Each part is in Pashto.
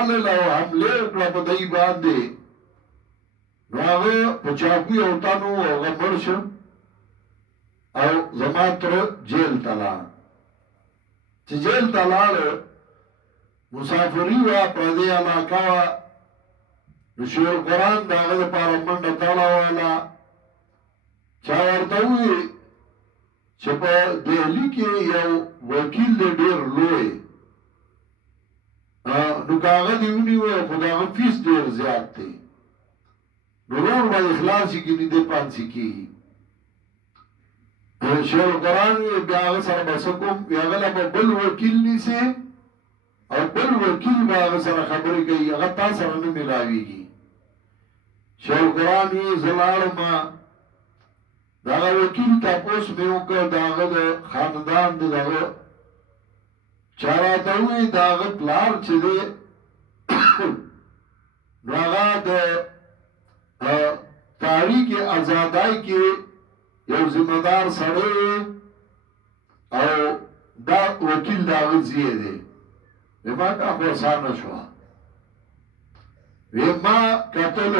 رالل او حمله وکړه په دای باندې نو هغه په چاقو یو تنو هغه مړ شو او زما تر جیل ته لاړ چې جیل ته لاړ مسافري وه پردۍ علاقه وه نو شیخ القرآن د هغه دپاره منډه تړوله چا ورته وویل چې په دهلي کې یو وکیل دی ډېر لوی نو که هغه دې ونیوی خو د هغه فیس ډېر زیات دی نو نور به اخلاص کېږي دې پانسي کېږي شیخ القرآن بیا هغه سره به څه کوم هغه له به بل وکیل نیسې او بل وکیل به هغه سره خبرې کوي هغه تا سره نه ملاویږي شیخ القرآن وی زه لاړم د هغه وکیل تپوس مې وکړ د هغه د خاندان د دغه چا راته ووایي د هغه پلار چې دی نو هغه د تحریک ازادۍ کې یو ذمہدار سړی او دا وکیل د هغه زوی دی ما کا خو اسانه شوه ما کتل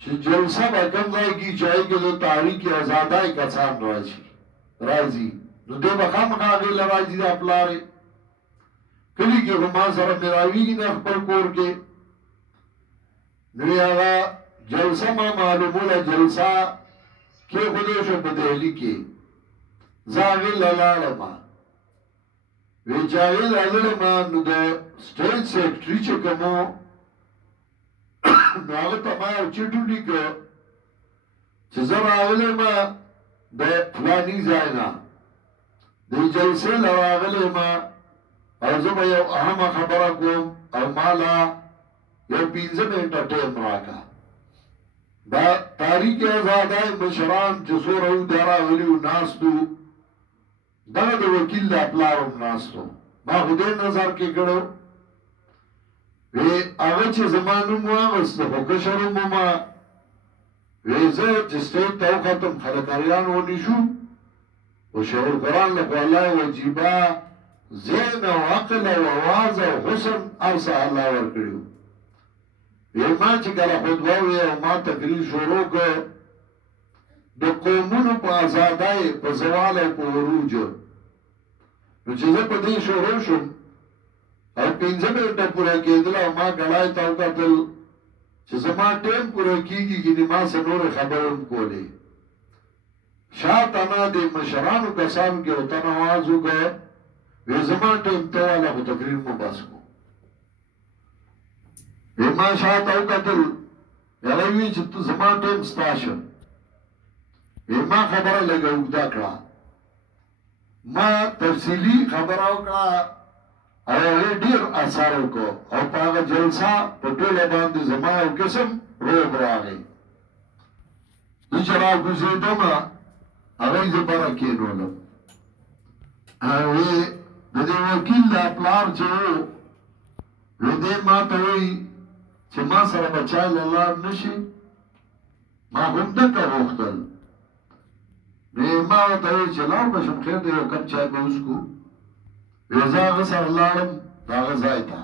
چې جلسه به کوم ځای کې چې هغې کې د تحریک ازادۍ کسان راځي نو دی به خامخا هغې له راځي دا پلارې کلي کې خو ما سره ملاویږي د خپل کور کې نو هغه جلسه ما معلوموله جلسه کېښودی شو په دهلي کې زه هغې له لاړم وی چې هغې له لاړم نو د سټیج سیکرټري چې کوم نو هغه ته ما یو چیټ ولیکه چې زه راغلی یم د فلاني ځای نه د جلسې له راغلی یم او زه به یو اهمه خبره کوم او ما له یو 15 منټه ټایم راکړه دا تحریک ازادۍ مشران چې څومره وو دا راغلي وو ناستو دغه د وکیل د پلار هم ناستو ما خو دې نظر کې کړو وی هغه چې زما نوم واغسته خو کشر وم ما وی زه چې سټیج ته وختم خلکاریان ونیشو او شیخ القرآن له خو الله وجیبه ذهن او عقل او اواز او حسن هر څه الله ورکړي وی ما چې کله خطبه وی او ما تقریر شروع کړ د قومونو په ازادۍ په زوال او په عروج نو چې زه په دې شروع شم او 15 منټه پوره کېدل او ما ګړای ته وکتل چې زما ټایم پوره کېږي ګینې ما څه نورې خبرې هم کولې شاته ما د مشرانو کسانو کې ورته آواز وکړ وی زما ټایم ته واله خو تقریر مو بس کړو وی ما شاته وکتل هغه وی چې ته زما ټایم ستا شه وی ما خبره لږه اوږده کړه ما تفصیلي خبره وکړه او هغې ډېر اثر وکړو او په هغه جلسه په ټوله باندې زما یو قسم روب راغی زه چې راکوزېدم هغه یې زه بره کېنولم وی د دې وکیل دا پلار چې و وی دی ما ته وایي چې ما سره به چا له لار نه شي ما همدکه غوښتل ما ورته وایي چې لاړ به شم خیر دی یو کپ چای به وڅښو وی زه هغه سره لاړم د هغه ځای ته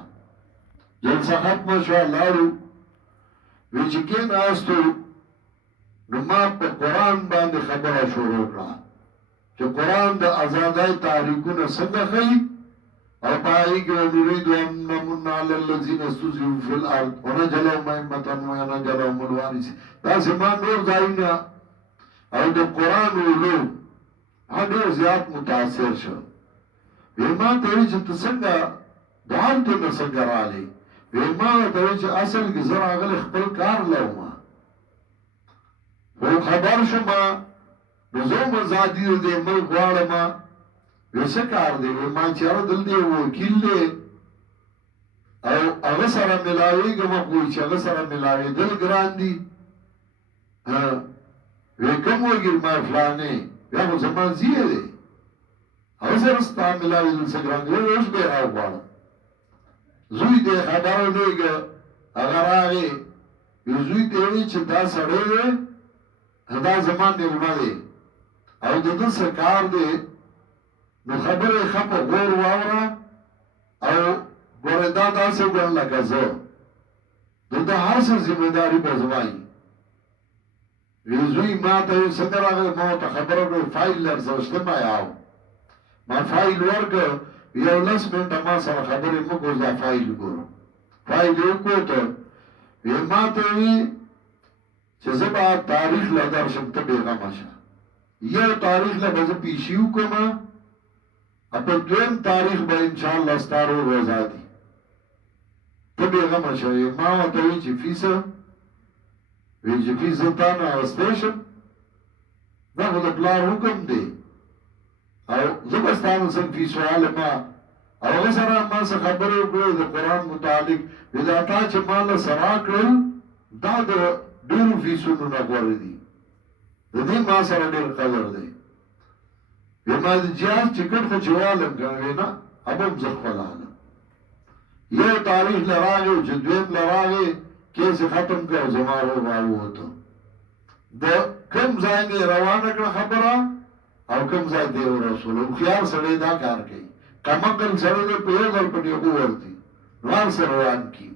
جلسه ختمه شوه لاړو وی چې کېناستو نو ما په قرآن باندې خبره شروع کړه چې قرآن د ازادۍ تحریکونه څنګه ښیي او په هغې کې ونريد ان نمن علی الذین استضعفوا فی الارض ونجعلهم ائمة ونجعلهم الوارثین داسې ما نور ځایونه او د قرآن علوم هغه ډېر زیات متاثر شو وی ما ته وایي چې ته څنګه د هلته نه څنګه راغلې وی ما ورته وایي چې اصل کې زه راغلی خپل کار لرم خو خبر شوم نو زه هم ازادي د دې ملک غواړم وی څه کار دی وی ما چې یاره دلته یو وکیل دی او هغه سره ملاوېږم خو وایي چې هغه سره ملاوېدل ګران دي وی کوم وکیل ما فلانې بیا خو زما زیه دی هغه سره ستا ملاوېدل څه ګران دي اوس به یې راوغواړم زوی دی خبره لېږه هغه راغی وی زوی ته وایي چې دا سړی دی دا زما مېلمه دی او د ده څه کار دی نو خبره یې ښه په غور واوره او ګوره دا داسې وګڼه لکه زه د هر څه ذمه داري به زما وي. زوی ما ته یې څنګه راغلی ما ورته خبره کړې فایل درسره شته ما یاو ما فایل ورکړ یو 10 منټه ما سره خبرې مه کوه دا فایل ګورم فایل یې وکوته ویې ما ته وي چې زه به تاریخ له درشم ته بېغمه شه یو تاریخ له به زه پیشي وکړم په دویم تاریخ به انشاءالله ستا روغ ازادي ته بېغمه شه ما ورته وي چې فیسه وی چې فیس تا نه اخیستی شم دا خو د پلار حکم دی او زه به ستا نه څنګه فیس وهلم او هغه سره ما څه خبرې وکړې د قرآن متعلق وی دا تا چې ما له څه راکړل دا د ډېرو فیسونو نه غوره دي د دې ما سره ډېر قدر دی وی ما د جهاز ټکټ خو چې والم که نه وی نه اب هم زه خپله هلم یو تاریخ له راغی چې دویم له راغی کیس ختم کړ زما رو راووته د کوم ځای نه روانه کړه خبره او کوم ځای دی ورسول خيار سره دا کار کوي کمقل سره په یو ځل په یو ورتي روان سره روان کی